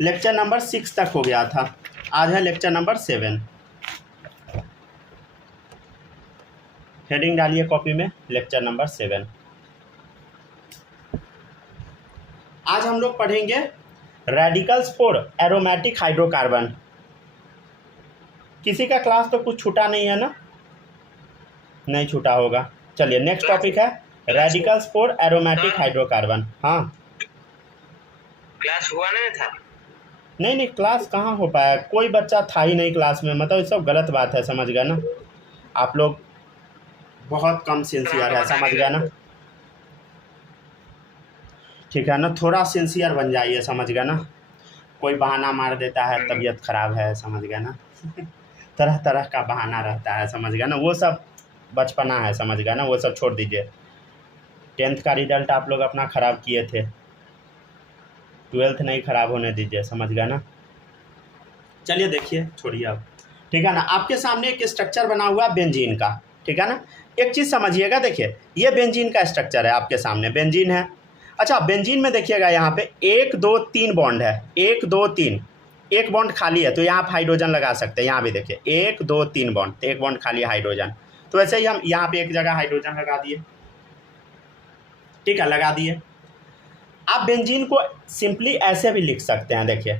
Lecture number 6 तक हो गया था, आज है लेक्चर नंबर 7। हेडिंग डालिए कॉपी में, लेक्चर नंबर 7। आज हम लोग पढ़ेंगे रेडिकल्स फॉर एरोमेटिक हाइड्रोकार्बन। किसी का क्लास तो कुछ छूटा नहीं है ना? नहीं छूटा होगा। चलिए नेक्स्ट टॉपिक है रेडिकल्स फॉर एरोमेटिक हाइड्रोकार्बन। हाँ क्लास हुआ नहीं था? नहीं क्लास कहाँ हो पाया, कोई बच्चा था ही नहीं क्लास में। मतलब ये सब गलत बात है, समझ गए ना? आप लोग बहुत कम सिंसियर है, समझ गए ना? ठीक है ना, थोड़ा सिंसियर बन जाइए, समझ गए ना? कोई बहाना मार देता है, तबीयत खराब है, समझ गए ना? तरह तरह का बहाना रहता है, समझ गए ना? वो सब बचपना है, समझ गए ना? वो सब छोड़ दीजिए। 10th का रिजल्ट आप लोग अपना ख़राब किए थे, 12th नहीं ख़राब होने दीजिए, समझ गए ना? चलिए देखिए, छोड़िए अब, ठीक है ना? आपके सामने एक स्ट्रक्चर बना हुआ है बेंजीन का, ठीक है ना? एक चीज़ समझिएगा, देखिए ये बेंजीन का स्ट्रक्चर है, आपके सामने बेंजीन है। अच्छा, बेंजीन में देखिएगा यहाँ पे 1 2 3 बॉन्ड है, 1 2 3, एक बॉन्ड खाली है, तो यहाँ आप हाइड्रोजन लगा सकते हैं। यहाँ भी देखिए 1 2 3 बॉन्ड, तो एक बॉन्ड खाली है, हाइड्रोजन। तो वैसे ही हम यहाँ पे एक जगह हाइड्रोजन लगा दिए, ठीक है, लगा दिए। आप बेंजीन को सिंपली ऐसे भी लिख सकते हैं, देखिए,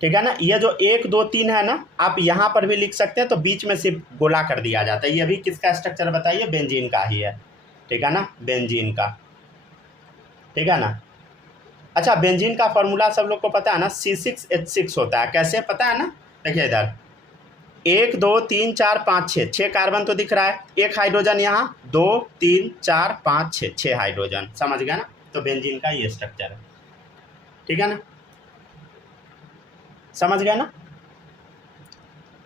ठीक है ना? ये जो 1 2 3 है ना, आप यहाँ पर भी लिख सकते हैं, तो बीच में सिर्फ गोला कर दिया जाता है। ये भी किसका स्ट्रक्चर बताइए? बेंजीन का ही है, ठीक है ना? बेंजीन का, ठीक है ना? अच्छा, बेंजीन का फॉर्मूला सब लोग को पता है ना? C6H6 होता है। कैसे पता है ना? देखिए इधर 1 2 3 4 5 6, 6 कार्बन तो दिख रहा है, एक हाइड्रोजन यहाँ, 2 3 4 5 6, 6 हाइड्रोजन, समझ गया ना? तो बेंजीन का ये स्ट्रक्चर है, ठीक है ना? समझ गया ना?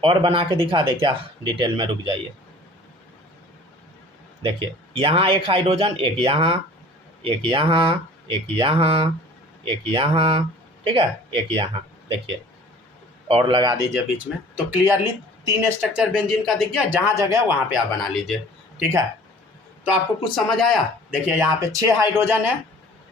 और बना के दिखा दे क्या डिटेल में? रुक जाइए, देखिए यहाँ एक हाइड्रोजन, एक यहाँ, एक यहाँ, एक यहाँ, एक यहाँ, ठीक है, एक यहाँ, देखिए, और लगा दीजिए बीच में। तो क्लियरली 3 स्ट्रक्चर बेंजीन का दिख गया, जहाँ जगह है वहाँ पे आप बना लीजिए, ठीक है? तो आपको कुछ समझ आया? देखिए यहाँ पे 6 हाइड्रोजन है,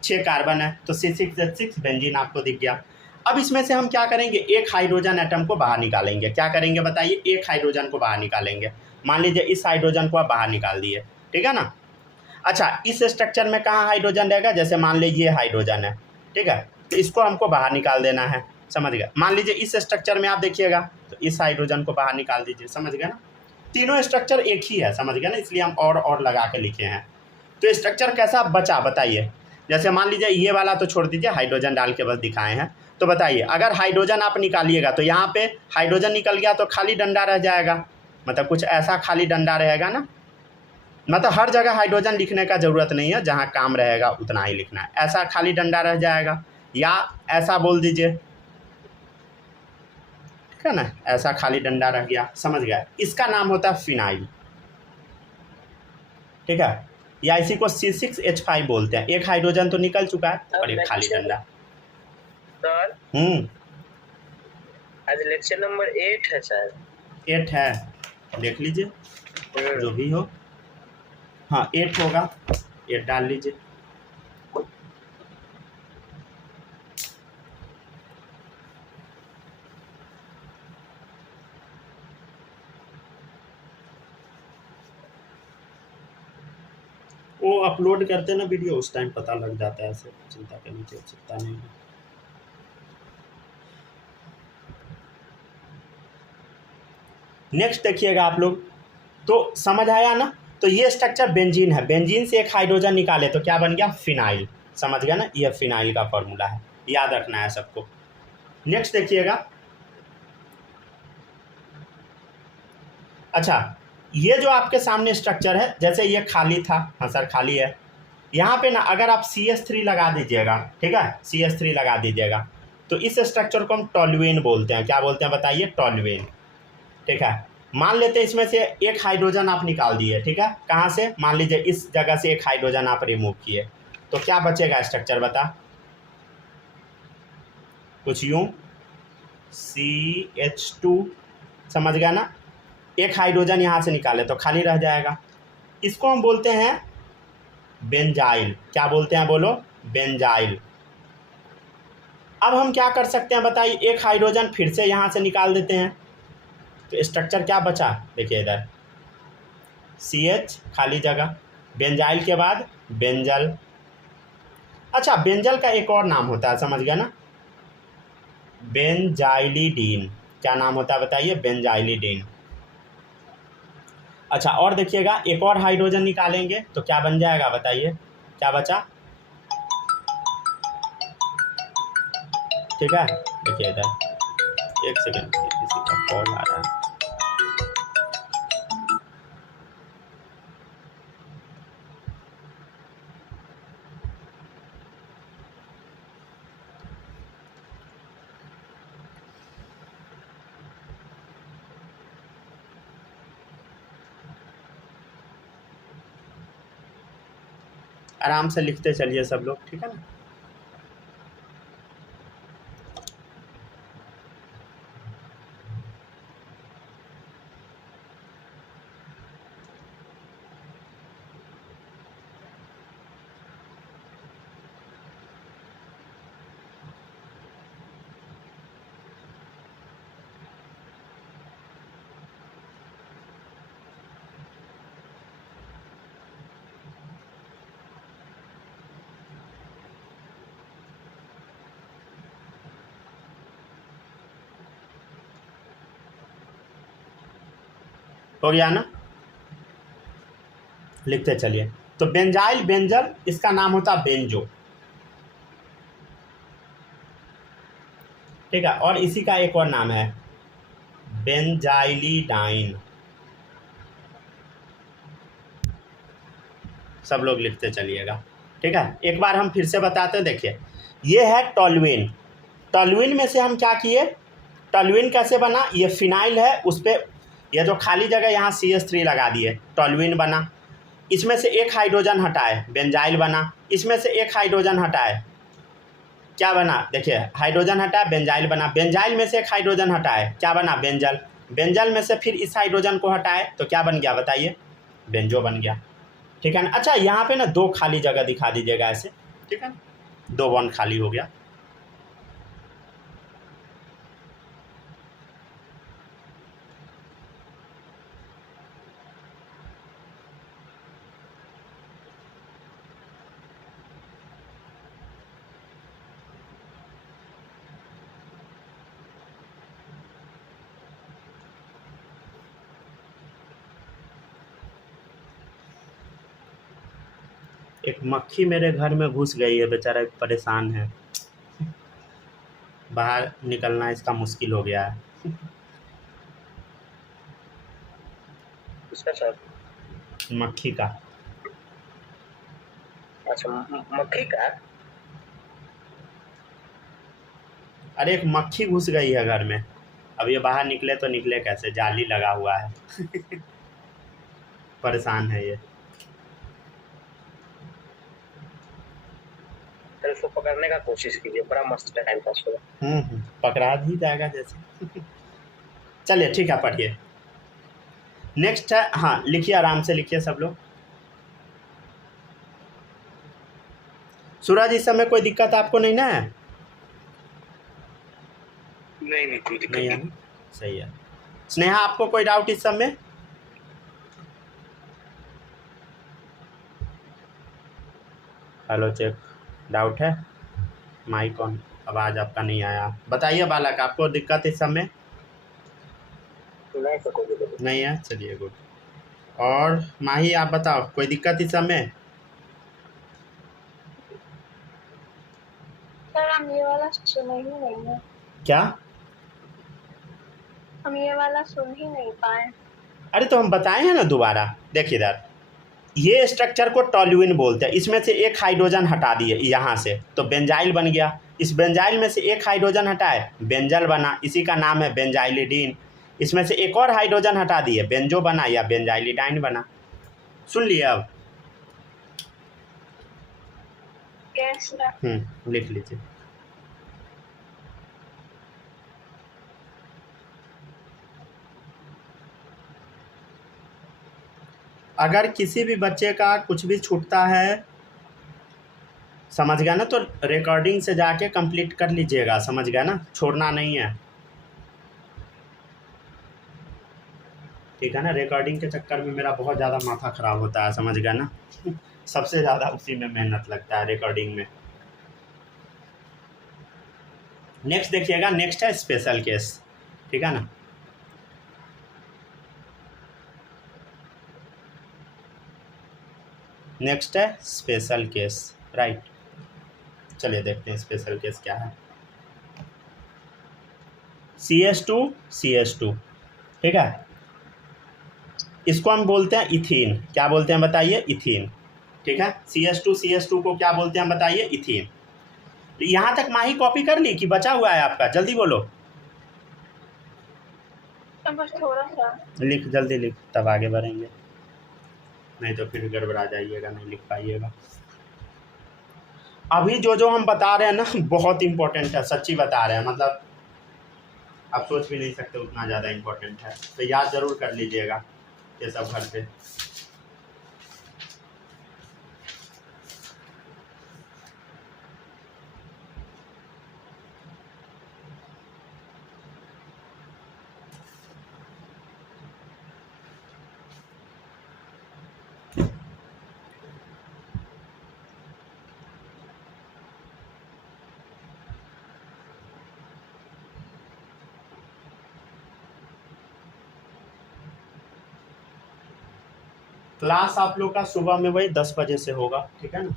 6 कार्बन है, तो C6H6 बेंजीन आपको दिख गया। अब इसमें से हम क्या करेंगे? एक हाइड्रोजन एटम को बाहर निकालेंगे। क्या करेंगे बताइए? एक हाइड्रोजन को बाहर निकालेंगे। मान लीजिए इस हाइड्रोजन को आप बाहर निकाल दिए, ठीक है ना? अच्छा, इस स्ट्रक्चर में कहाँ हाइड्रोजन रहेगा? जैसे मान लीजिए ये हाइड्रोजन है, ठीक है, तो इसको हमको बाहर निकाल देना है, समझ गए? मान लीजिए इस स्ट्रक्चर में आप देखिएगा, तो इस हाइड्रोजन को बाहर निकाल दीजिए, समझ गए ना? तीनों स्ट्रक्चर एक ही है, समझ गए ना? इसलिए हम और लगा के लिखे हैं। तो स्ट्रक्चर कैसा बचा बताइए? जैसे मान लीजिए ये वाला तो छोड़ दीजिए, हाइड्रोजन डाल के बस दिखाए हैं। तो बताइए, अगर हाइड्रोजन आप निकालिएगा तो यहाँ पे हाइड्रोजन निकल गया तो खाली डंडा रह जाएगा, मतलब कुछ ऐसा खाली डंडा रहेगा ना? मतलब हर जगह हाइड्रोजन लिखने का ज़रूरत नहीं है, जहाँ काम रहेगा उतना ही लिखना है। ऐसा खाली डंडा रह जाएगा, या ऐसा बोल दीजिए, ठीक है ना? ऐसा खाली डंडा रह गया, समझ गया? इसका नाम होता है फिनाइल, ठीक है? या इसी को C6H5 बोलते हैं। एक हाइड्रोजन तो निकल चुका है और एक खाली डंडा। आज लेक्चर नंबर 8 है शायद। 8 है, देख लीजिए जो भी हो। हाँ 8 होगा, 8 डाल लीजिए। वो अपलोड करते ना वीडियो, उस टाइम पता लग जाता है, ऐसे चिंता करने की आवश्यकता नहीं है। नेक्स्ट देखिएगा आप लोग, तो समझ आया ना? तो ये स्ट्रक्चर बेंजीन है, बेंजीन से एक हाइड्रोजन निकाले तो क्या बन गया? फिनाइल, समझ गया ना? ये फिनाइल का फॉर्मूला है, याद रखना है सबको। नेक्स्ट देखिएगा, अच्छा ये जो आपके सामने स्ट्रक्चर है, जैसे ये खाली था, हाँ सर खाली है, यहाँ पे ना अगर आप CH3 लगा दीजिएगा, ठीक है, CH3 लगा दीजिएगा, तो इस स्ट्रक्चर को हम टॉल्यूएन बोलते हैं। क्या बोलते हैं बताइए? टॉल्यूएन, ठीक है? मान लेते हैं इसमें से एक हाइड्रोजन आप निकाल दिए, ठीक है? कहाँ से? मान लीजिए इस जगह से एक हाइड्रोजन आप रिमूव किए, तो क्या बचेगा स्ट्रक्चर बता? कुछ यूँ, CH2, समझ गया ना? एक हाइड्रोजन यहाँ से निकाले तो खाली रह जाएगा, इसको हम बोलते हैं बेंजाइल, क्या बोलते हैं बोलो, बेंजाइल। अब हम क्या कर सकते हैं बताइए, एक हाइड्रोजन फिर से यहाँ से निकाल देते हैं, तो स्ट्रक्चर क्या बचा, देखिए इधर CH खाली जगह, बेंजाइल के बाद बेंजल। अच्छा, बेंजल का एक और नाम होता है, समझ गया ना, बेंजाइलिडीन। क्या नाम होता है बताइए, बेंजाइलिडीन। अच्छा, और देखिएगा एक और हाइड्रोजन निकालेंगे तो क्या बन जाएगा बताइए, क्या बचा, ठीक है। देखिए इधर, एक सेकेंड, किसी का कॉल आ रहा है। आराम से लिखते चलिए सब लोग, ठीक है ना। हो गया ना, लिखते चलिए। तो बेंजाइल बेंजल, इसका नाम होता है बेंजो, ठीक है। और इसी का एक और नाम है बेंजाइलिडाइन। सब लोग लिखते चलिएगा, ठीक है। एक बार हम फिर से बताते हैं, देखिए ये है टॉल्यूइन। टॉल्यूइन में से हम क्या किए, टॉल्यूइन कैसे बना, ये फिनाइल है, उस पर यह जो खाली जगह यहाँ CH3 लगा दिए, टॉल्यूइन बना। इसमें से एक हाइड्रोजन हटाए, बेंजाइल बना। इसमें से एक हाइड्रोजन हटाए, क्या बना, देखिए हाइड्रोजन हटाए, बेंजाइल बना। बेंजाइल में से एक हाइड्रोजन हटाए, क्या बना, बेंजल। बेंजल में से फिर इस हाइड्रोजन को हटाए तो क्या बन गया बताइए, बेंजो बन गया, ठीक है ना। अच्छा, यहाँ पे ना 2 खाली जगह दिखा दीजिएगा ऐसे, ठीक है ना, 2 बॉन्ड खाली हो गया। एक मक्खी मेरे घर में घुस गई है, बेचारा परेशान है, बाहर निकलना इसका मुश्किल हो गया है। किसका सर? मक्खी का। अच्छा, मक्खी का। अरे एक मक्खी घुस गई है घर में, अब ये बाहर निकले तो निकले कैसे, जाली लगा हुआ है। परेशान है ये। तो इसको पकड़ने का कोशिश कीजिए, बड़ा मस्त टाइम पास होगा। पकड़ा ही जाएगा जैसे। चलिए ठीक है, पढ़िए। नेक्स्ट है, हाँ लिखिए, आराम से लिखिए सब लोग। सूरज, इस समय कोई दिक्कत आपको नहीं ना है? नहीं कोई दिक्कत नहीं है ना, सही है। स्नेहा, आपको कोई डाउट इस समय? हेलो चेक, डाउट है? माइक ऑन, आवाज़ आपका नहीं आया, बताइए बालक, आपको दिक्कत इस समय? नहीं, कोई दिक्कत नहीं है, चलिए गुड। और माही, आप बताओ, कोई दिक्कत इस समय? सर हम ये वाला सुन ही नहीं है। क्या? हम ये वाला सुन ही नहीं पाए। अरे तो हम बताए हैं ना दोबारा, देखिए इधर, ये स्ट्रक्चर को टॉल्यूइन बोलते हैं। इसमें से एक हाइड्रोजन हटा दिए यहाँ से तो बेंजाइल बन गया। इस बेंजाइल में से एक हाइड्रोजन हटाए, बेंजल बना, इसी का नाम है बेंजाइलिडीन। इसमें से एक और हाइड्रोजन हटा दिए, बेंजो बना या बेंजाइलिडाइन बना। सुन लिए अब? Yes sir. लिख लीजिए। अगर किसी भी बच्चे का कुछ भी छूटता है समझ गया ना? तो रिकॉर्डिंग से जाके कंप्लीट कर लीजिएगा, समझ गया ना? छोड़ना नहीं है, ठीक है ना? रिकॉर्डिंग के चक्कर में मेरा बहुत ज़्यादा माथा ख़राब होता है, समझ गया ना? सबसे ज़्यादा उसी में मेहनत लगता है, रिकॉर्डिंग में। नेक्स्ट देखिएगा, नेक्स्ट है स्पेशल केस, ठीक है ना? नेक्स्ट है स्पेशल केस, राइट। चलिए देखते हैं स्पेशल केस क्या है। CH2 ठीक है, इसको हम बोलते हैं इथीन। क्या बोलते हैं बताइए? इथीन, ठीक है। CH2 को क्या बोलते हैं बताइए? इथीन। यहाँ तक माही कॉपी कर ली कि बचा हुआ है आपका? जल्दी बोलो, बस थोड़ा सा लिख, जल्दी लिख, तब आगे बढ़ेंगे, नहीं तो फिर गड़बड़ा जाइएगा, नहीं लिख पाइएगा। अभी जो हम बता रहे हैं ना, बहुत इंपॉर्टेंट है, सच्ची बता रहे हैं, मतलब आप सोच भी नहीं सकते उतना ज़्यादा इंपॉर्टेंट है। तो याद ज़रूर कर लीजिएगा ये सब घर पे। क्लास आप लोग का सुबह में वही 10 बजे से होगा, ठीक है ना?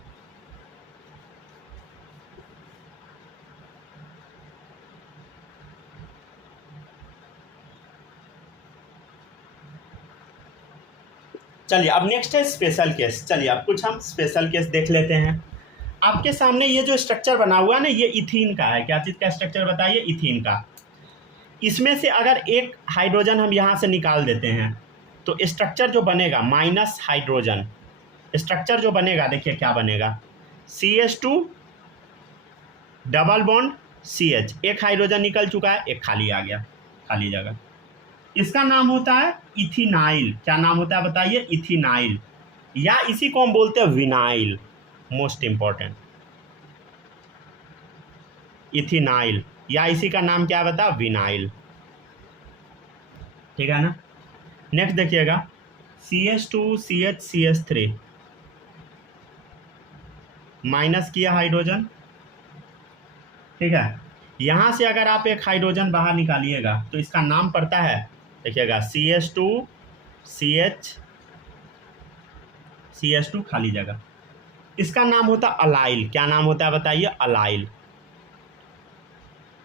चलिए अब नेक्स्ट है स्पेशल केस। चलिए अब कुछ हम स्पेशल केस देख लेते हैं। आपके सामने ये जो स्ट्रक्चर बना हुआ है ना, ये इथीन का है। क्या चीज़ का स्ट्रक्चर बताइए? इथीन का। इसमें से अगर एक हाइड्रोजन हम यहाँ से निकाल देते हैं तो स्ट्रक्चर जो बनेगा माइनस हाइड्रोजन, स्ट्रक्चर जो बनेगा देखिए क्या बनेगा, CH2 डबल बॉन्ड CH, एक हाइड्रोजन निकल चुका है, एक खाली आ गया, खाली जगह। इसका नाम होता है इथिनाइल। क्या नाम होता है बताइए? इथिनाइल, या इसी को हम बोलते हैं विनाइल। मोस्ट इंपॉर्टेंट, इथिनाइल, या इसी का नाम क्या बता? विनाइल, ठीक है ना? नेक्स्ट देखिएगा, CH2 CH CH3 माइनस किया हाइड्रोजन, ठीक है। यहाँ से अगर आप एक हाइड्रोजन बाहर निकालिएगा तो इसका नाम पड़ता है, देखिएगा, CH2 CH2 खाली जगह, इसका नाम होता अलाइल। क्या नाम होता है बताइए? अलाइल,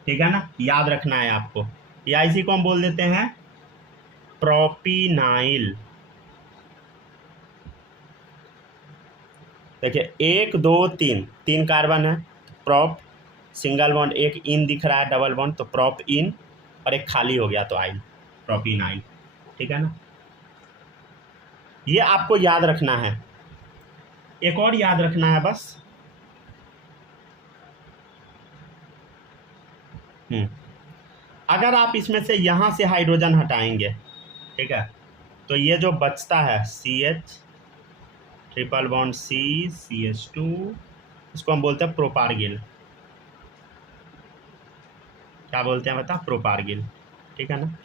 ठीक है ना? याद रखना है आपको। या इसी को हम बोल देते हैं प्रोपिनाइल। देखिए 1 2 3 3 कार्बन है, प्रोप, सिंगल बॉन्ड, एक इन दिख रहा है, डबल बॉन्ड, तो प्रोप इन, और एक खाली हो गया तो आइल, प्रोपिनाइल, ठीक है ना? ये आपको याद रखना है। एक और याद रखना है बस, अगर आप इसमें से यहाँ से हाइड्रोजन हटाएंगे, ठीक है, तो ये जो बचता है CH triple bond C CH2, इसको हम बोलते हैं प्रोपार्गिल। क्या बोलते हैं बता? प्रोपार्गिल, ठीक है ना?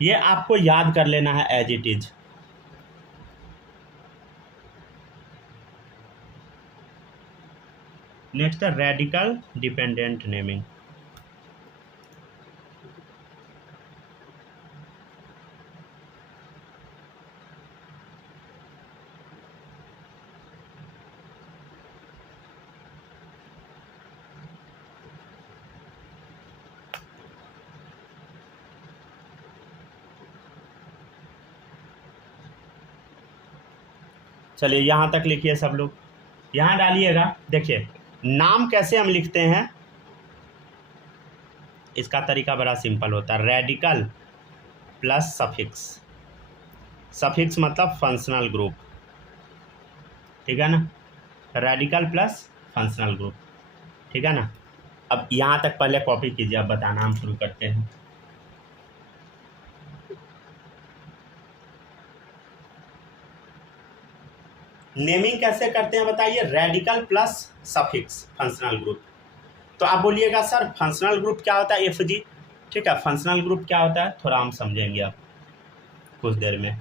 ये आपको याद कर लेना है एज इट इज। नेक्स्ट है रेडिकल डिपेंडेंट नेमिंग। चलिए यहाँ तक लिखिए सब लोग, यहाँ डालिएगा। देखिए नाम कैसे हम लिखते हैं, इसका तरीका बड़ा सिंपल होता है, रेडिकल प्लस सफिक्स। सफिक्स मतलब फंक्शनल ग्रुप, ठीक है ना? रेडिकल प्लस फंक्शनल ग्रुप, ठीक है ना। अब यहाँ तक पहले कॉपी कीजिए, अब बताना हम शुरू करते हैं। नेमिंग कैसे करते हैं बताइए, radical plus suffix functional group. तो आप बोलिएगा सर फंक्शनल ग्रुप क्या होता है, एफ जी, ठीक है। फंक्शनल ग्रुप क्या होता है थोड़ा हम समझेंगे अब कुछ देर में।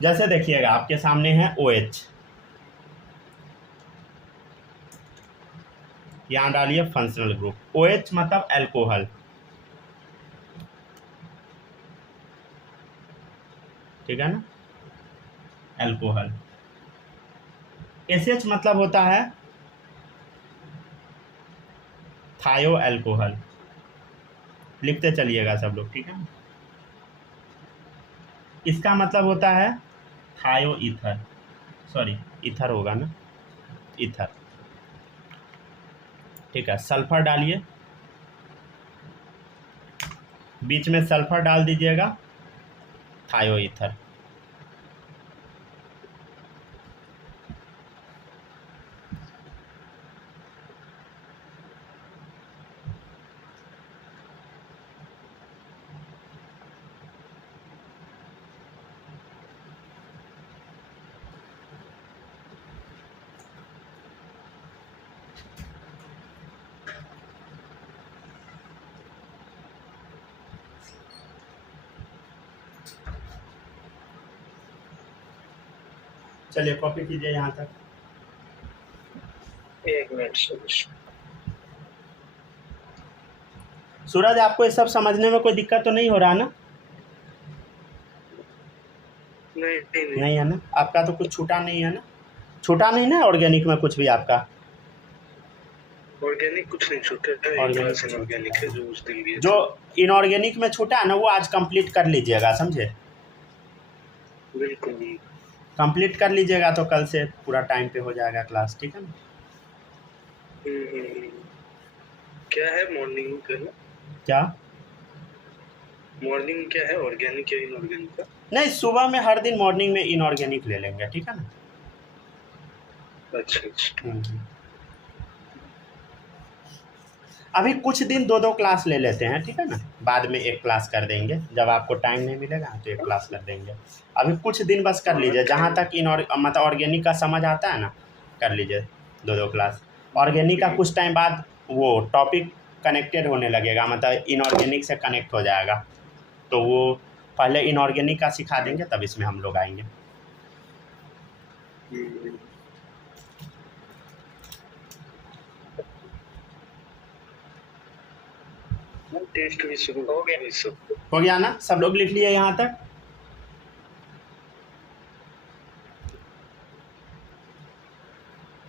जैसे देखिएगा आपके सामने है ओ एच, यहाँ डालिए फंक्शनल ग्रुप। ओ एच मतलब एल्कोहल, ठीक है ना, एल्कोहल। एस एच मतलब होता है थायो एल्कोहल, लिखते चलिएगा सब लोग, ठीक है ना। इसका मतलब होता है थायो ईथर, सॉरी ईथर होगा ना, ईथर, ठीक है। सल्फर डालिए, बीच में सल्फर डाल दीजिएगा, थायो ईथर। चलिए कॉपी कीजिए यहाँ तक। एक मिनट सूरज आपको ये सब समझने में कोई दिक्कत तो नहीं हो रहा ना? नहीं है ना, आपका तो कुछ छूटा नहीं है ना, छूटा नहीं ना ऑर्गेनिक में कुछ भी आपका? ऑर्गेनिक कुछ नहीं छूटा है, ऑर्गेनिक है जो उस दिन भी जो इनऑर्गेनिक में छूटा है ना वो आज कंप्लीट कर लीजिएगा, समझे। बिल्कुल कंप्लीट कर लीजिएगा तो कल से पूरा टाइम पे हो जाएगा क्लास, ठीक है ना। क्या है मॉर्निंग का? क्या मॉर्निंग क्या है, ऑर्गेनिक या इनऑर्गेनिक का? नहीं, सुबह में हर दिन मॉर्निंग में इनऑर्गेनिक ले लेंगे, ठीक है ना। अच्छा। अभी कुछ दिन दो क्लास ले लेते हैं, ठीक है ना, बाद में एक क्लास कर देंगे, जब आपको टाइम नहीं मिलेगा तो एक क्लास कर देंगे। अभी कुछ दिन बस कर लीजिए, जहाँ तक मतलब ऑर्गेनिक का समझ आता है ना कर लीजिए दो क्लास। ऑर्गेनिक का कुछ टाइम बाद वो टॉपिक कनेक्टेड होने लगेगा, मतलब इनऑर्गेनिक से कनेक्ट हो जाएगा, तो वो पहले इनऑर्गेनिक का सिखा देंगे तब इसमें हम लोग आएंगे। टेस्ट भी शुरू हो गया, सब हो गया ना, सब लोग लिख लिए यहाँ तक?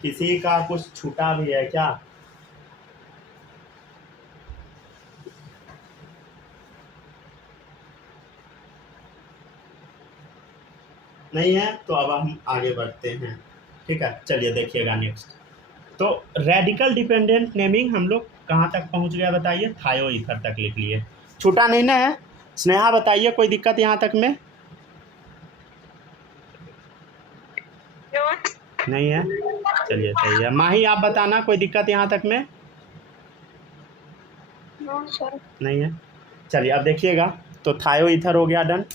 किसी का कुछ छूटा भी है क्या? नहीं है तो अब हम आगे बढ़ते हैं, ठीक है। चलिए देखिएगा नेक्स्ट। तो रेडिकल डिपेंडेंट नेमिंग हम लोग कहाँ तक पहुँच गया बताइए, थायो ईथर तक लिख लिए, छूटा नहीं ना है। स्नेहा बताइए कोई दिक्कत यहाँ तक में? नहीं है, चलिए सही है। माही आप बताना कोई दिक्कत यहाँ तक में? नहीं है, चलिए अब देखिएगा। तो थायो ईथर हो गया डन।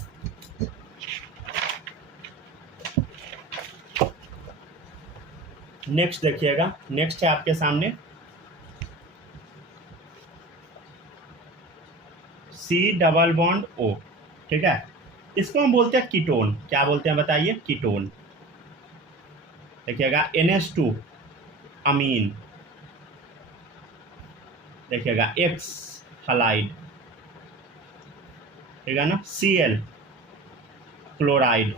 नेक्स्ट देखिएगा, नेक्स्ट है आपके सामने C डबल बॉन्ड O, ठीक है। इसको हम बोलते हैं कीटोन, क्या बोलते हैं बताइए, कीटोन। देखिएगा NH2 अमीन, देखिएगा X हलाइड, ठीक है ना, Cl क्लोराइड।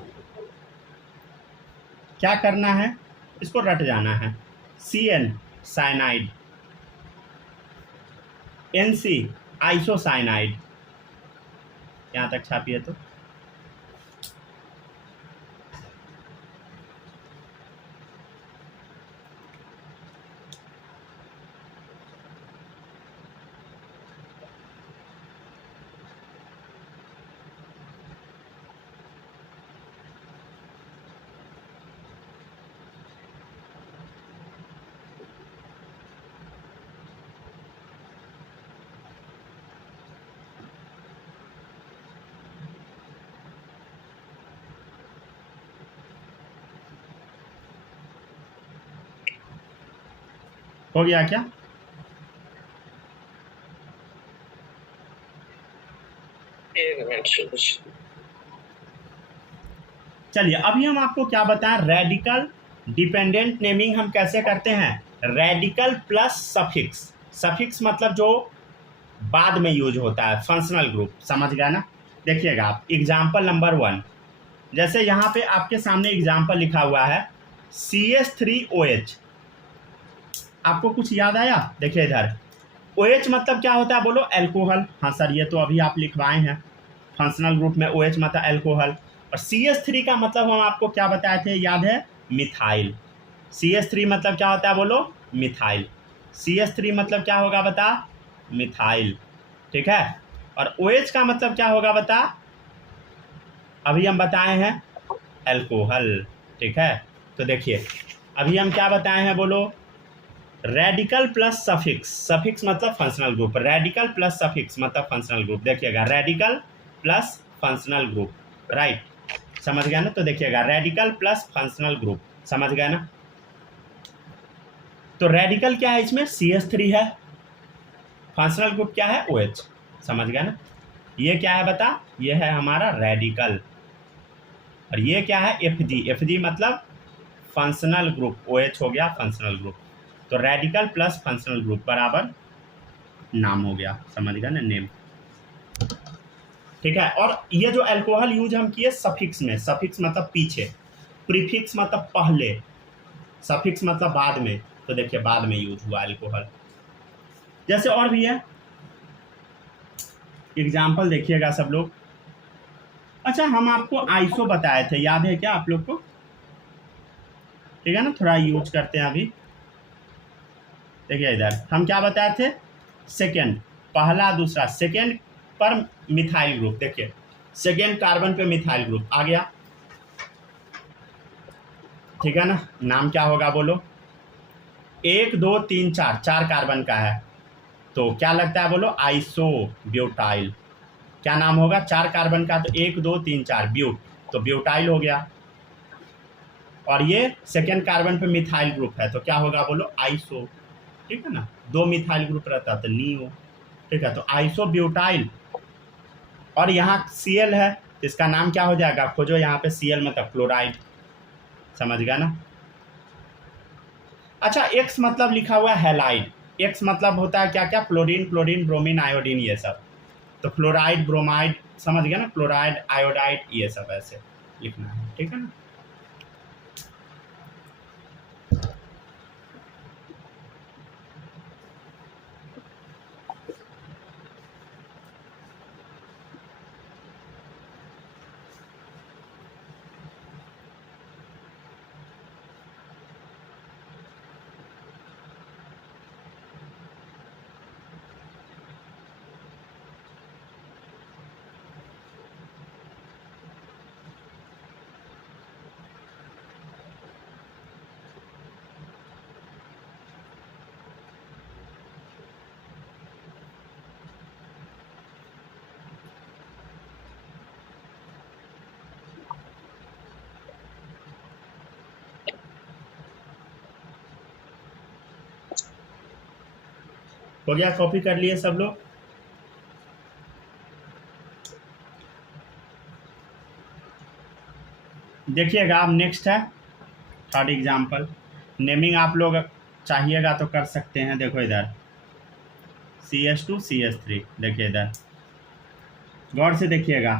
क्या करना है, इसको रट जाना है। Cn साइनाइड, Nc आइसोसाइनाइड, यहाँ तक छापिए तो। हो गया क्या? एक मिनट सूरज। चलिए अभी हम आपको क्या बताएं, रेडिकल डिपेंडेंट नेमिंग हम कैसे करते हैं। रेडिकल प्लस सफिक्स, सफिक्स मतलब जो बाद में यूज होता है, फंक्शनल ग्रुप, समझ गया ना। देखिएगा आप एग्जाम्पल नंबर 1, जैसे यहाँ पे आपके सामने एग्जाम्पल लिखा हुआ है CH3OH। आपको कुछ याद आया? देखिए इधर OH मतलब क्या होता है बोलो, एल्कोहल। हाँ सर ये तो अभी आप लिखवाए हैं, फंक्शनल ग्रुप में OH मतलब एल्कोहल। और CH3 का मतलब हम आपको क्या बताए थे, याद है? मिथाइल। CH3 मतलब क्या होता है बोलो, मिथाइल। CH3 मतलब क्या होगा बता, मिथाइल, ठीक है। और OH का मतलब क्या होगा बता, अभी हम बताए हैं एल्कोहल, ठीक है। तो देखिए अभी हम क्या बताए हैं बोलो, रेडिकल प्लस सफिक्स, सफिक्स मतलब functional group, radical plus suffix मतलब फंक्शनल ग्रुप। देखिएगा radical plus functional group, right, समझ गया ना। तो देखिएगा रेडिकल प्लस फंक्शनल ग्रुप, समझ गया ना। तो रेडिकल क्या है, इसमें CH3 है, फंक्शनल ग्रुप क्या है, OH, समझ गया ना। ये क्या है बता, ये है हमारा रेडिकल। और ये क्या है, FG मतलब फंक्शनल ग्रुप, OH हो गया फंक्शनल ग्रुप। तो रेडिकल प्लस फंक्शनल ग्रुप बराबर नाम हो गया, समझ गया ना, नेम, ठीक है। और ये जो अल्कोहल यूज हम किए सफिक्स में, सफिक्स मतलब पीछे, प्रीफिक्स मतलब पहले, सफिक्स मतलब बाद में। तो देखिए बाद में यूज हुआ अल्कोहल। जैसे और भी है एग्जाम्पल, देखिएगा सब लोग। अच्छा हम आपको आइसो बताए थे, याद है क्या आप लोग को? ठीक है ना, थोड़ा यूज करते हैं अभी। देखिए इधर हम क्या बताए थे, सेकेंड, पहला दूसरा, सेकेंड पर मिथाइल ग्रुप। देखिए सेकेंड कार्बन पे मिथाइल ग्रुप आ गया, ठीक है ना। नाम क्या होगा बोलो, 1 2 3 4, 4 कार्बन का है, तो क्या लगता है बोलो, आइसो ब्यूटाइल। क्या नाम होगा, 4 कार्बन का, तो 1 2 3 4 ब्यूट, तो ब्यूटाइल हो गया। और ये सेकेंड कार्बन पे मिथाइल ग्रुप है, तो क्या होगा बोलो, आइसो, ठीक है ना। 2 मिथाइल ग्रुप रहता तो नियो, ठीक है। तो आइसो ब्यूटाइल। और यहाँ Cl है, तो इसका नाम क्या हो जाएगा, खोजो यहाँ पे, Cl मतलब क्लोराइड, समझ गया ना। अच्छा X मतलब लिखा हुआ है हैलाइड, X मतलब होता है क्या क्या, फ्लोरीन, क्लोरीन, ब्रोमीन, आयोडीन, ये सब। तो फ्लोराइड, ब्रोमाइड, समझ गया ना, क्लोराइड, आयोडाइड, ये सब ऐसे लिखना है, ठीक है ना। हो गया, कॉपी कर लिए सब लोग। देखिएगा अब नेक्स्ट है थर्ड एग्जाम्पल, नेमिंग आप लोग चाहिएगा तो कर सकते हैं। देखो इधर CH2 CH3, देखिए इधर गौर से देखिएगा,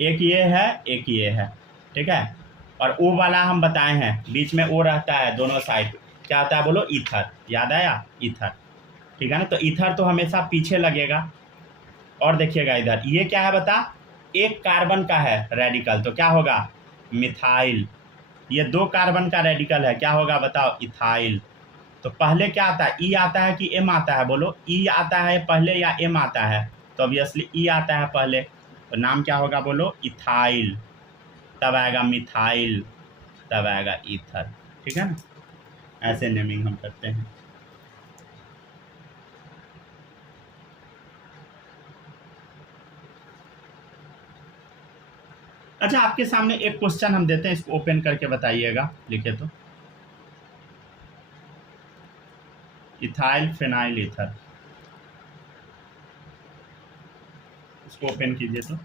एक ये है एक ये है, ठीक है। और ओ वाला हम बताए हैं, बीच में ओ रहता है दोनों साइड, क्या होता है बोलो, ईथर, याद आया, ईथर, ठीक है ना। तो ईथर तो हमेशा पीछे लगेगा। और देखिएगा इधर ये क्या है बता, एक कार्बन का है रेडिकल, तो क्या होगा, मिथाइल। ये 2 कार्बन का रेडिकल है, क्या होगा बताओ, इथाइल। तो पहले क्या आता है, ई आता है कि एम आता है बोलो, ई आता है पहले या एम आता है, तो ऑब्वियसली ई आता है पहले, तो नाम क्या होगा बोलो, इथाइल, तब आएगा मिथाइल, तब आएगा ईथर, ठीक है ना। ऐसे नेमिंग हम करते हैं। अच्छा आपके सामने एक क्वेश्चन हम देते हैं, इसको ओपन करके बताइएगा, लिखे तो। इथाइल फिनाइल ईथर, इसको ओपन कीजिए तो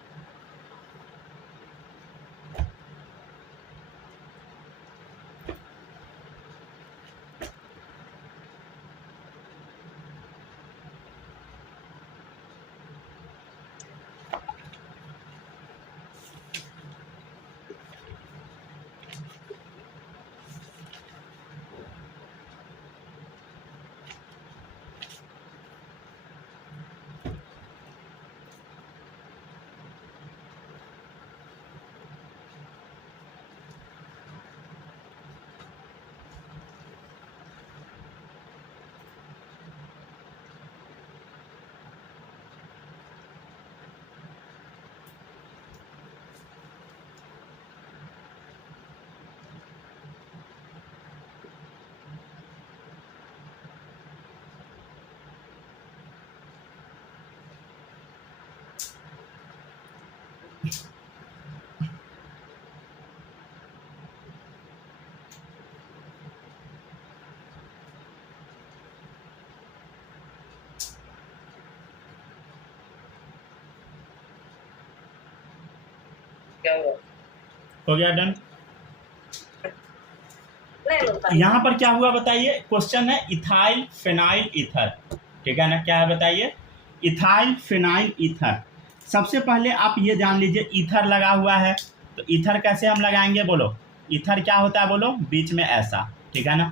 क्या हुआ? हो गया डन। ले लो भाई। यहाँ पर क्या हुआ बताइए, क्वेश्चन है इथाइल फिनाइल ईथर, ठीक है ना, क्या है बताइए, इथाइल फिनाइल ईथर। सबसे पहले आप ये जान लीजिए ईथर लगा हुआ है, तो ईथर कैसे हम लगाएंगे बोलो, ईथर क्या होता है बोलो, बीच में ऐसा, ठीक है ना,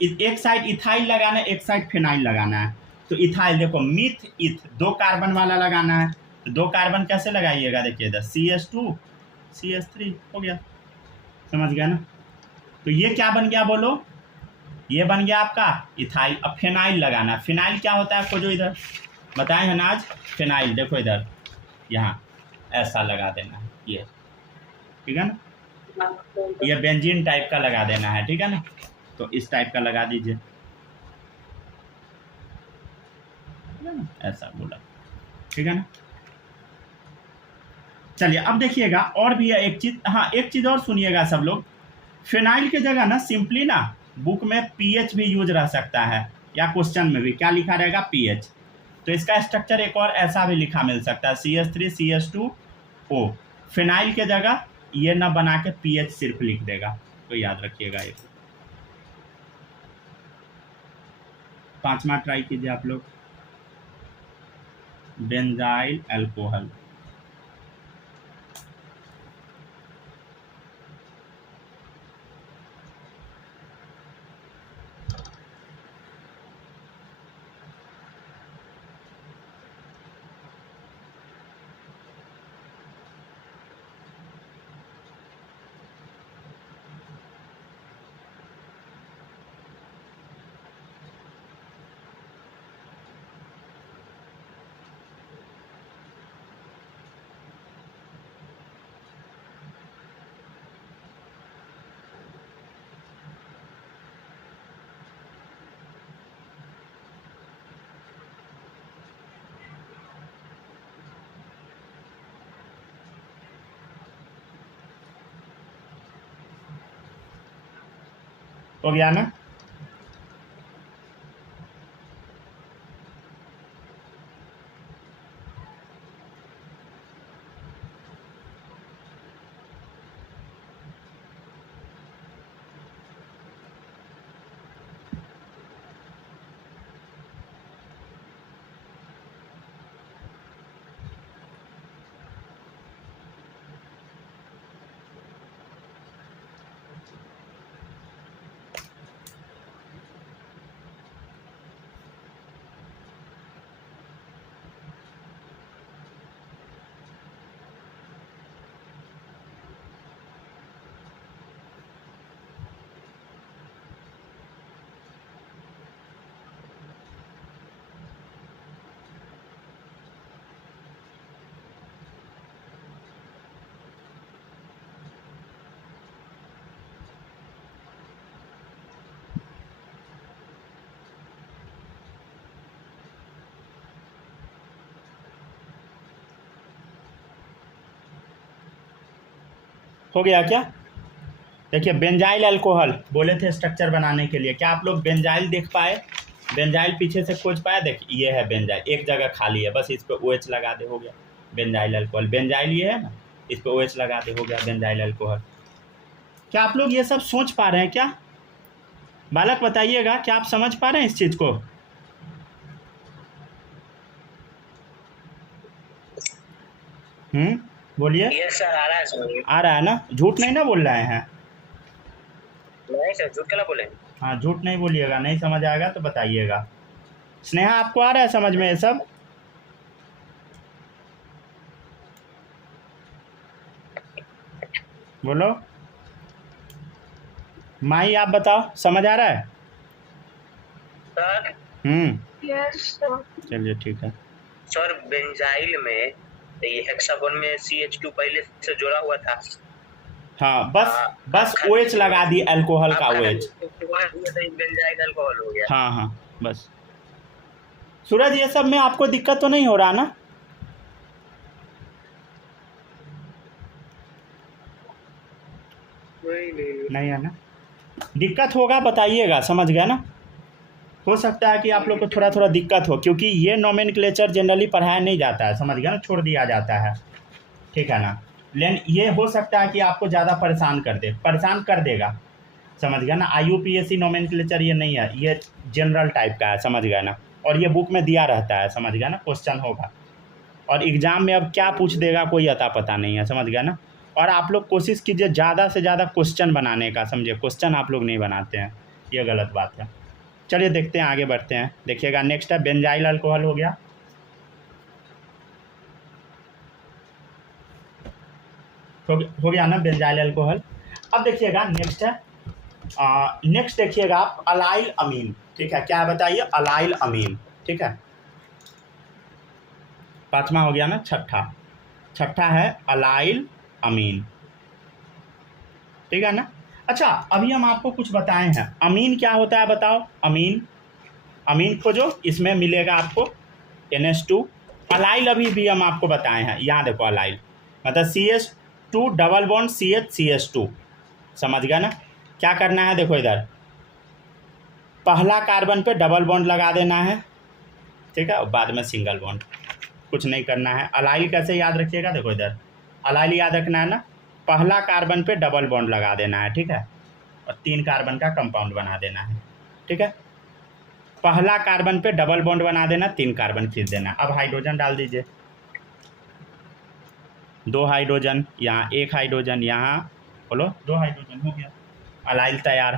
एक साइड इथाइल लगाना है, एक साइड फिनाइल लगाना है। तो इथाइल देखो मिथ इथ 2 कार्बन वाला लगाना है, तो 2 कार्बन कैसे लगाइएगा, देखिए इधर CH2 CH3 हो गया, समझ गया ना। तो ये क्या बन गया बोलो, ये बन गया आपका इथाइल। अब फिनाइल लगाना है, फिनाइल क्या होता है खोजो इधर, बताएं है ना आज, फिनाइल देखो इधर यहाँ ऐसा लगा देना है ये, ठीक है ना, ये बेंजीन टाइप का लगा देना है, ठीक है ना, तो इस टाइप का लगा दीजिए, ठीक है ना, ऐसा बोला, ठीक है ना। चलिए अब देखिएगा और भी है एक चीज़, हाँ एक चीज़ और सुनिएगा सब लोग, फिनाइल की जगह ना सिंपली ना बुक में पीएच भी यूज रह सकता है, या क्वेश्चन में भी क्या लिखा रहेगा पीएच, तो इसका स्ट्रक्चर एक और ऐसा भी लिखा मिल सकता है CH3 CH2O, फिनाइल के जगह ये ना बना के पीएच सिर्फ लिख देगा, तो याद रखिएगा ये। 5वां ट्राई कीजिए आप लोग, बेंजाइल अल्कोहल, हो गया ना। हो गया क्या, देखिए बेंजाइल अल्कोहल बोले थे स्ट्रक्चर बनाने के लिए, क्या आप लोग बेंजाइल देख पाए, बेंजाइल पीछे से खोज पाया, देख ये है बेंजाइल, एक जगह खाली है, बस इस पर OH लगा दे, हो गया बेंजाइल अल्कोहल। बेंजाइल ये है ना, इस पर OH लगा दे, हो गया बेंजाइल अल्कोहल। क्या आप लोग ये सब सोच पा रहे हैं क्या? बालक बताइएगा, क्या आप समझ पा रहे हैं इस चीज़ को? बोलिए। यस सर, आ रहा है सर। आ रहा है ना? झूठ नहीं ना बोल रहे हैं? नहीं सर, झूठ क्या बोले? हाँ, झूठ नहीं बोलिएगा, नहीं समझ आएगा तो बताइएगा। स्नेहा, आपको आ रहा है समझ में ये सब? बोलो। माई आप बताओ, समझ आ रहा है? Sir yes sir. चलिए ठीक है। सर बेंजाइल में ये हेक्सागोन में CH2 पहले से जोड़ा हुआ था। हाँ, बस OH लगा दी, अल्कोहल का OH। बेंजाइल अल्कोहल हो गया। हाँ हाँ, बस। सूरज, ये सब में आपको दिक्कत तो नहीं हो रहा ना? नहीं है ना? दिक्कत होगा बताइएगा, समझ गया ना? हो सकता है कि आप लोग को थोड़ा थोड़ा दिक्कत हो, क्योंकि ये नोमेनक्लेचर जनरली पढ़ाया नहीं जाता है, समझ गया ना? छोड़ दिया जाता है, ठीक है ना? लेकिन ये हो सकता है कि आपको ज़्यादा परेशान कर देगा, समझ गया ना? IUPAC नोमेनक्लेचर ये नहीं है, ये जनरल टाइप का है, समझ गया ना? और ये बुक में दिया रहता है, समझ गया ना? क्वेश्चन होगा, और एग्ज़ाम में अब क्या पूछ देगा कोई अता पता नहीं है, समझ गया ना? और आप लोग कोशिश कीजिए ज़्यादा से ज़्यादा क्वेश्चन बनाने का, समझिए? क्वेश्चन आप लोग नहीं बनाते हैं, ये गलत बात है। चलिए देखते हैं, आगे बढ़ते हैं। देखिएगा, नेक्स्ट है बेंजाइल अल्कोहल, हो गया। हो गया ना बेंजाइल अल्कोहल। अब देखिएगा नेक्स्ट है, नेक्स्ट देखिएगा आप अलाइल अमीन, ठीक है? क्या बताइए? अलाइल अमीन, ठीक है? पांचवा हो गया ना, छठा है अलाइल अमीन, ठीक है ना? अच्छा, अभी हम आपको कुछ बताए हैं, अमीन क्या होता है बताओ? अमीन खोजो, इसमें मिलेगा आपको NH2। अलाइल अभी भी हम आपको बताए हैं, यहाँ देखो, अलाइल मतलब CH2 डबल बॉन्ड CH2, समझ गया ना? क्या करना है, देखो इधर पहला कार्बन पे डबल बॉन्ड लगा देना है, ठीक है? और बाद में सिंगल बॉन्ड, कुछ नहीं करना है। अलाइल कैसे याद रखिएगा, देखो इधर अलाइल याद रखना है ना, पहला कार्बन पे डबल बॉन्ड लगा देना है, ठीक है? और 3 कार्बन का कंपाउंड बना देना है, ठीक है? पहला कार्बन पे डबल बॉन्ड बना देना, 3 कार्बन खींच देना। अब हाइड्रोजन डाल दीजिए, 2 हाइड्रोजन यहाँ, 1 हाइड्रोजन यहाँ, बोलो 2 हाइड्रोजन, हो गया अलाइल तैयार।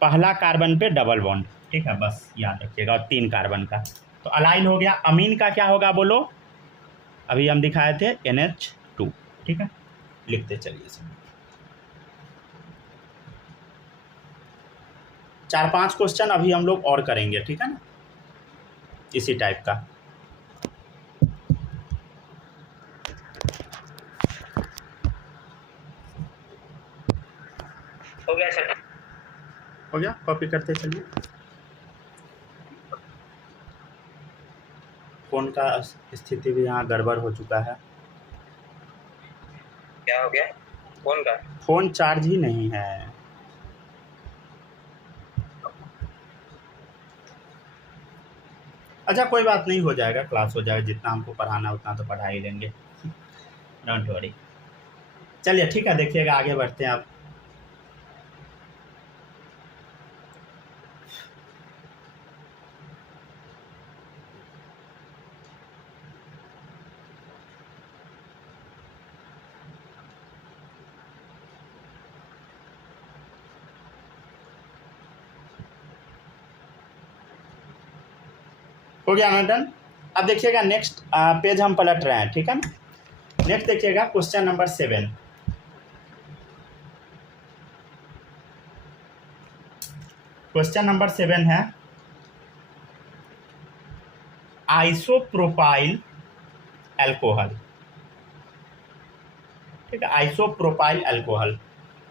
पहला कार्बन पे डबल बॉन्ड, ठीक है? बस याद रखिएगा, और 3 कार्बन का, तो अलाइल हो गया। अमीन का क्या होगा बोलो? अभी हम दिखाए थे NH2, ठीक है? लिखते चलिए सब। 4-5 क्वेश्चन अभी हम लोग और करेंगे, ठीक है ना? इसी टाइप का। हो गया सर, हो गया, कॉपी करते चलिए। फोन का स्थिति भी यहाँ गड़बड़ हो चुका है। क्या हो गया? फोन का फ़ोन चार्ज ही नहीं है। अच्छा कोई बात नहीं, हो जाएगा, क्लास हो जाएगा, जितना हमको पढ़ाना उतना तो पढ़ा ही लेंगे, डोंट वरी। चलिए ठीक है, देखिएगा, आगे बढ़ते हैं अब। हो गया ना डन? अब देखिएगा नेक्स्ट पेज हम पलट रहे हैं, ठीक है ना? नेक्स्ट देखिएगा क्वेश्चन नंबर 7। क्वेश्चन नंबर 7 है आइसोप्रोपाइल अल्कोहल, ठीक है? Isopropyl alcohol.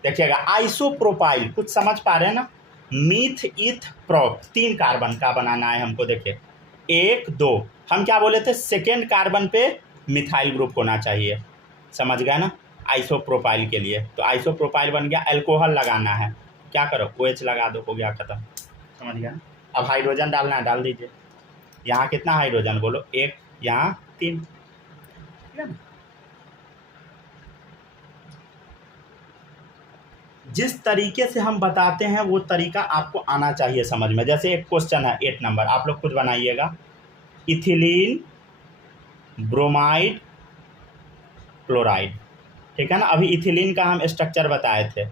देखिएगा आइसोप्रोपाइल, कुछ समझ पा रहे हैं ना? मीथ इथ प्रोप, 3 कार्बन का बनाना है हमको। देखिए 1 2, हम क्या बोले थे? सेकेंड कार्बन पे मिथाइल ग्रुप होना चाहिए, समझ गया ना? आइसोप्रोपाइल के लिए तो आइसोप्रोपाइल बन गया, अल्कोहल लगाना है, क्या करो? OH लगा दो, हो गया खत्म, समझ गया ना? अब हाइड्रोजन डालना है, डाल दीजिए। यहाँ कितना हाइड्रोजन बोलो, 1, यहाँ 3, ठीक है ना। जिस तरीके से हम बताते हैं वो तरीका आपको आना चाहिए समझ में। जैसे एक क्वेश्चन है 8 नंबर, आप लोग खुद बनाइएगा। इथिलीन ब्रोमाइड क्लोराइड, ठीक है ना। अभी इथिलीन का हम स्ट्रक्चर बताए थे।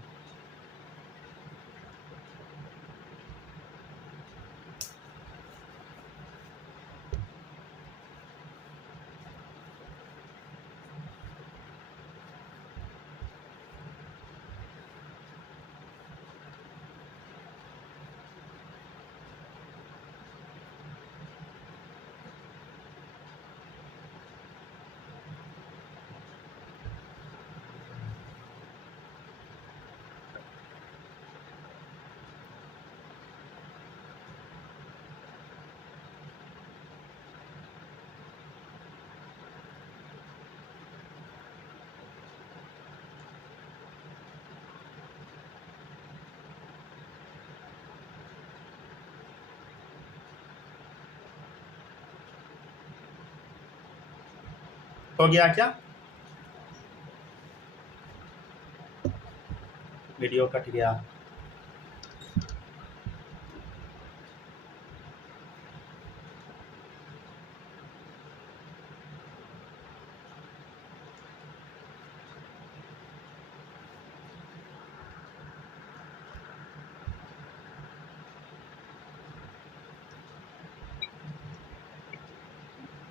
हो गया क्या? वीडियो कट गया।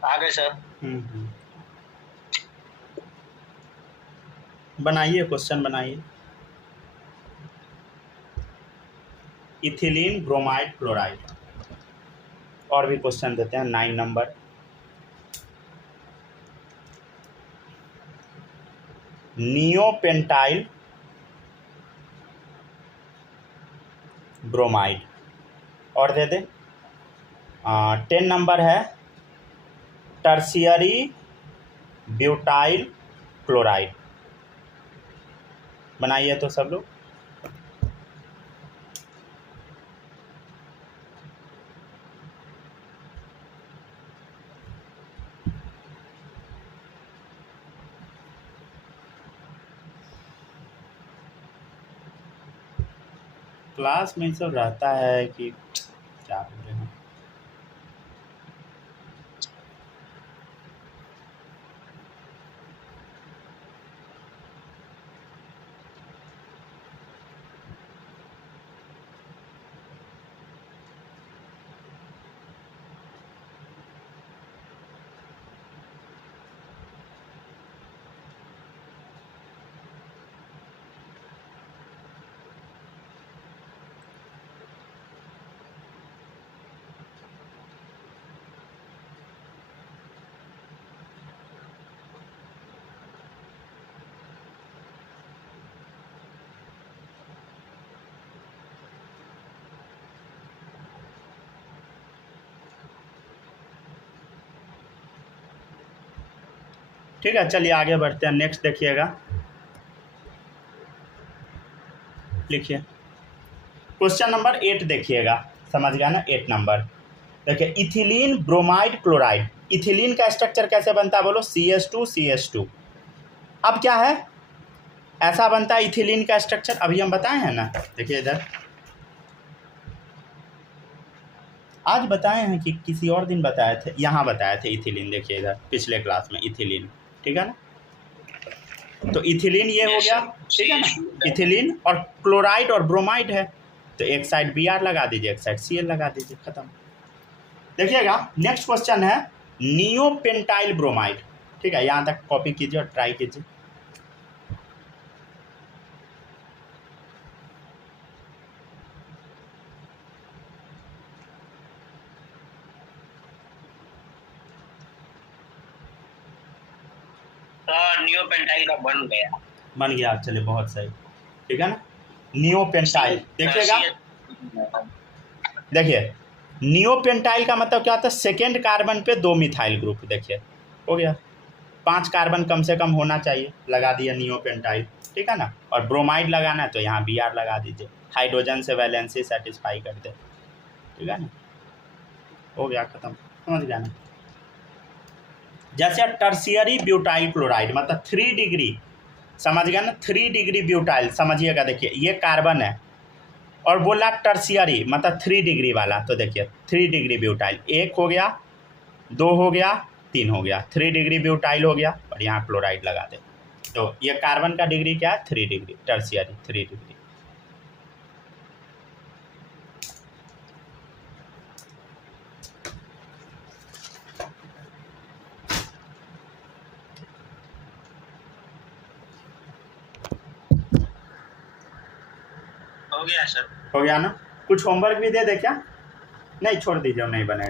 आ गए सर। बनाइए, क्वेश्चन बनाइए। Ethylene bromide chloride. और भी क्वेश्चन देते हैं 9 नंबर। Neopentyl bromide. और दे दे 10 नंबर है टर्शियरी ब्यूटाइल क्लोराइड। बनाइए तो सब लोग। क्लास में सब रहता है कि क्या बोल रहे हैं। ठीक है, चलिए आगे बढ़ते हैं। नेक्स्ट देखिएगा, लिखिए क्वेश्चन नंबर 8 देखिएगा, समझ गया ना। 8 नंबर देखिए, इथिलीन ब्रोमाइड क्लोराइड। इथिलीन का स्ट्रक्चर कैसे बनता है बोलो, CH2CH2। अब क्या है, ऐसा बनता है इथिलीन का स्ट्रक्चर, अभी हम बताए हैं ना। देखिए इधर आज बताए हैं कि किसी और दिन बताए थे, यहाँ बताए थे इथिलीन। देखिए इधर पिछले क्लास में इथिलीन, ठीक है ना। तो इथिलीन ये हो गया, ठीक है ना। इथिलीन और क्लोराइड और ब्रोमाइड है, तो एक साइड Br लगा दीजिए, एक साइड Cl लगा दीजिए, खत्म। देखिएगा नेक्स्ट क्वेश्चन है नियोपेंटाइल ब्रोमाइड। ठीक है, यहाँ तक कॉपी कीजिए और ट्राई कीजिए। नियोपेंटाइल का बन गया। चलिए बहुत सही, ठीक है ना। नियोपेंटाइल देखिएगा, देखिए नियोपेंटाइल का मतलब क्या होता है, सेकेंड कार्बन पे 2 मिथाइल ग्रुप। देखिए हो गया, 5 कार्बन कम से कम होना चाहिए, लगा दिया नियोपेंटाइल, ठीक है ना। और ब्रोमाइड लगाना है तो यहाँ Br लगा दीजिए, हाइड्रोजन से वैलेंसी सेटिस्फाई कर दे, ठीक है ना। हो गया ख़त्म, समझ गया ना। जैसे टर्शियरी ब्यूटाइल क्लोराइड मतलब 3 डिग्री, समझ गया ना, 3 डिग्री ब्यूटाइल, समझिएगा। देखिए ये कार्बन है और बोला टर्शियरी मतलब 3 डिग्री वाला, तो देखिए 3 डिग्री ब्यूटाइल, 1 हो गया, 2 हो गया, 3 हो गया, 3 डिग्री ब्यूटाइल हो गया और यहाँ क्लोराइड लगा दे। तो ये कार्बन का डिग्री क्या है? 3 डिग्री, टर्शियरी 3 डिग्री। हो गया सर। हो गया ना। कुछ होमवर्क भी दे दे क्या? नहीं, छोड़ दीजिए, नहीं बनेगा।